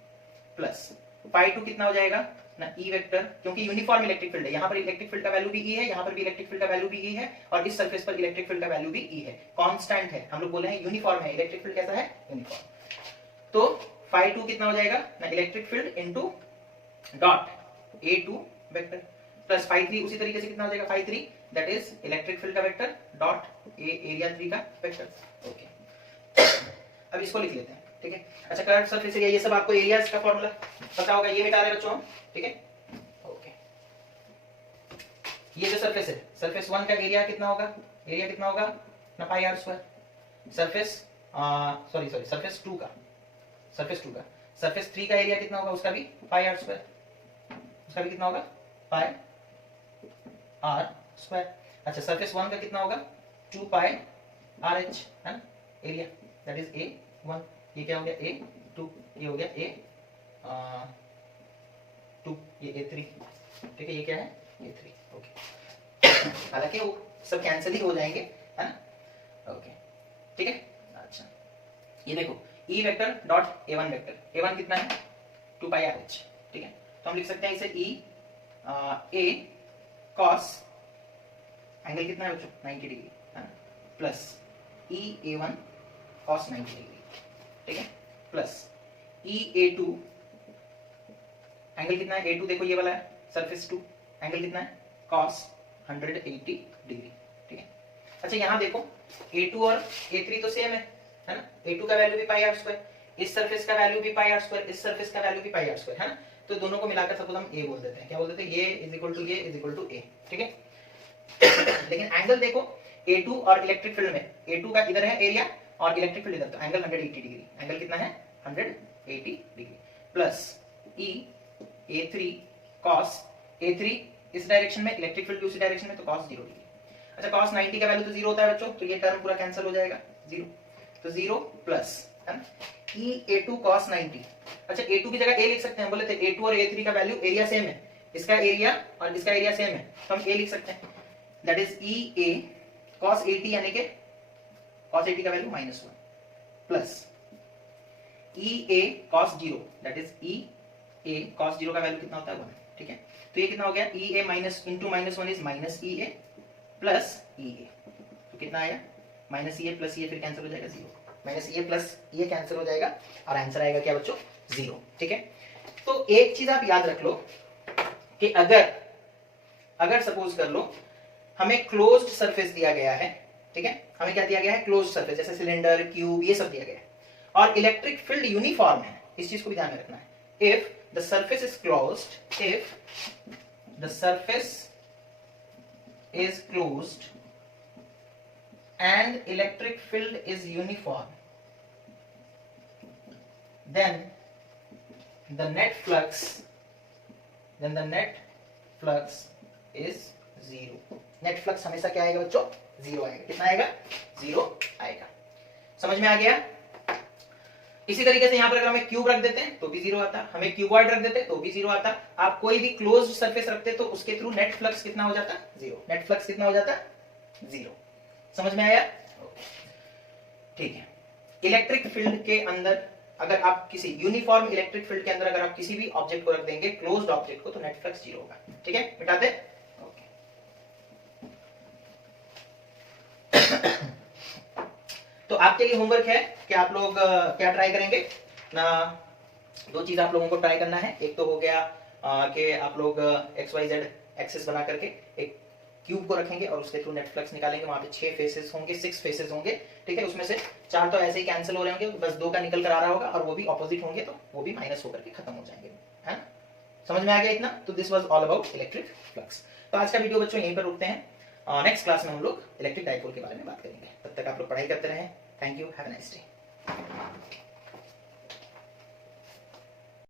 प्लस phi 2 कितना हो जाएगा ना E वेक्टर, क्योंकि यूनिफॉर्म इलेक्ट्रिक फील्ड है, यहाँ पर इलेक्ट्रिक फील्ड का वैल्यू भी E है, यहाँ पर भी इलेक्ट्रिक फील्ड का वैल्यू भी E है, और इस सरफेस पर इलेक्ट्रिक फील्ड का वैल्यू भी E है, कांस्टेंट है। हम लोग बोले हैं यूनिफॉर्म है, इलेक्ट्रिक फील्ड कैसा है यूनिफॉर्म। तो phi 2 कितना हो जाएगा ना electric field into dot A2 vector plus phi 3 उसी तरीके से कितना हो जाएगा phi 3 that is electric field का वेक्टर डॉट एरिया 3 का वेक्टर, ओके। अब इसको लिख लेते हैं, ठीक है। अच्छा, कर्व सरफेस एरिया, ये सब आपको एरियाज का फार्मूला पता होगा, ये मिटा रहे बच्चों हम, ठीक है, ओके। ये जो सरफेस है सरफेस 1 का एरिया कितना होगा ना पाई आर स्क्वायर। सरफेस 2 का सरफेस 3 का एरिया कितना होगा, उसका भी पाई आर स्क्वायर, उसका भी कितना होगा पाई आर स्क्वायर। अच्छा, सरफेस 1 का कितना होगा 2 पाई आर एच, है ना, एरिया दैट इज A1। ये क्या हो गया A2, ये हो गया A2, ये A3, ठीक है, ये क्या है A3, ओके। हालांकि वो सब कैंसिल ही हो जाएंगे, है ना, ओके, ठीक है। अच्छा, ये देखो E vector dot A1 vector, A1 कितना है 2 पाई RH, ठीक है। तो हम लिख सकते हैं इसे E A cos, एंगल कितना है बच्चों 90 डिग्री, है ना, plus E A1 cos 90 degree, ठीक है, प्लस E A2, एंगल कितना है A2 देखो ये वाला है सरफेस 2, एंगल कितना है cos 180 डिग्री, ठीक है। अच्छा, यहाँ देखो A2 और A3 तो सेम है ना, A2 का वैल्यू भी पाई आर स्क्वायर, इस सरफेस का वैल्यू भी पाई आर स्क्वायर, इस सरफेस का वैल्यू भी पाई आर स्क्वायर, है ना। तो दोनों को मिलाकर सपोज हम A बोल देते हैं, क्या बोल देते हैं, ये इज इक्वल टू ये इज इक्वल टू A, ठीक है। लेकिन एंगल देखो A2 और इलेक्ट्रिक फील्ड में, A2 का इधर है एरिया और इलेक्ट्रिक फील्ड इधर, तो एंगल 180 डिग्री, एंगल कितना है 180 degree, plus E A3 cos A3 इस डायरेक्शन में, इलेक्ट्रिक फील्ड भी उसी डायरेक्शन में, तो cos 0 डिग्री। अच्छा, cos 90 का वैल्यू तो 0 होता है बच्चों, तो ये टर्म पूरा कैंसिल हो जाएगा 0, तो 0 प्लस है ना E A2 cos 90। अच्छा, A2 की जगह A लिख सकते हैं, बोले थे A2 और A3 का वैल्यू एरिया सेम है, इसका एरिया और इसका एरिया सेम है, तो हम A लिख सकते हैं that is E A cos 80, यानी कि cos 80 का value -1 plus e A cos 0 that is E A cos 0 का वैल्यू कितना होता है 1, ठीक है। तो ये कितना हो गया e a minus into -1 is minus e a plus e a, तो कितना आया minus e a plus e ए, फिर कैंसिल हो जाएगा 0, minus e a plus e A cancel हो जाएगा और आंसर आएगा क्या बच्चों 0, ठीक है। तो एक चीज आप याद रख लो कि अगर सपोज कर लो हमें क्लोज्ड सरफेस दिया गया है, ठीक है, हमें क्या दिया गया है क्लोज्ड सरफेस, जैसे सिलेंडर क्यूब ये सब दिया गया है और इलेक्ट्रिक फील्ड यूनिफॉर्म है, इस चीज को भी ध्यान में रखना है। If the surface is closed, if the surface is closed and electric field is uniform, then the net flux is 0। Net flux हमेशा क्या आएगा बच्चों 0 आएगा, कितना आएगा 0 आएगा। समझ में आ गया। इसी तरीके से यहां पर अगर हमें क्यूब रख देते हैं तो भी 0 आता, हमें क्यूबॉइड रख देते हैं तो भी 0 आता। आप कोई भी क्लोज्ड सरफेस रखते तो उसके थ्रू नेट फ्लक्स कितना हो जाता 0, नेट फ्लक्स कितना हो जाता 0। समझ में आया, ठीक है। इलेक्ट्रिक फील्ड के अंदर अगर आप किसी यूनिफॉर्म इलेक्ट्रिक फील्ड के अंदर अगर आप किसी भी ऑब्जेक्ट को रख देंगे क्लोज्ड ऑब्जेक्ट को तो नेट फ्लक्स 0 होगा, ठीक है। मिटाते ओके। तो आपके लिए होमवर्क है कि आप लोग क्या ट्राई करेंगे ना, 2 चीज आप लोगों को ट्राई करना है। एक तो हो गया कि आप लोग XYZ एक्सिस बना करके एक क्यूब को रखेंगे और उसके थ्रू नेट फ्लक्स निकालेंगे। वहां पे 6 फेसेस होंगे, 6 फेसेस होंगे, ठीक है। उसमें से 4 तो ऐसे ही कैंसिल हो रहे होंगे, बस 2 का निकल कर आ रहा होगा और वो भी ऑपोजिट होंगे तो वो भी माइनस होकर के खत्म हो जाएंगे, है ना। समझ में आ गया इतना। तो this was all about electric flux. तो आज का वीडियो बच्चों यहीं पर रुकते हैं, नेक्स्ट क्लास में हम लोग इलेक्ट्रिक डाइपोल के बारे में बात करेंगे। तब तक आप लोग पढ़ाई करते रहें। Thank you, have a nice day.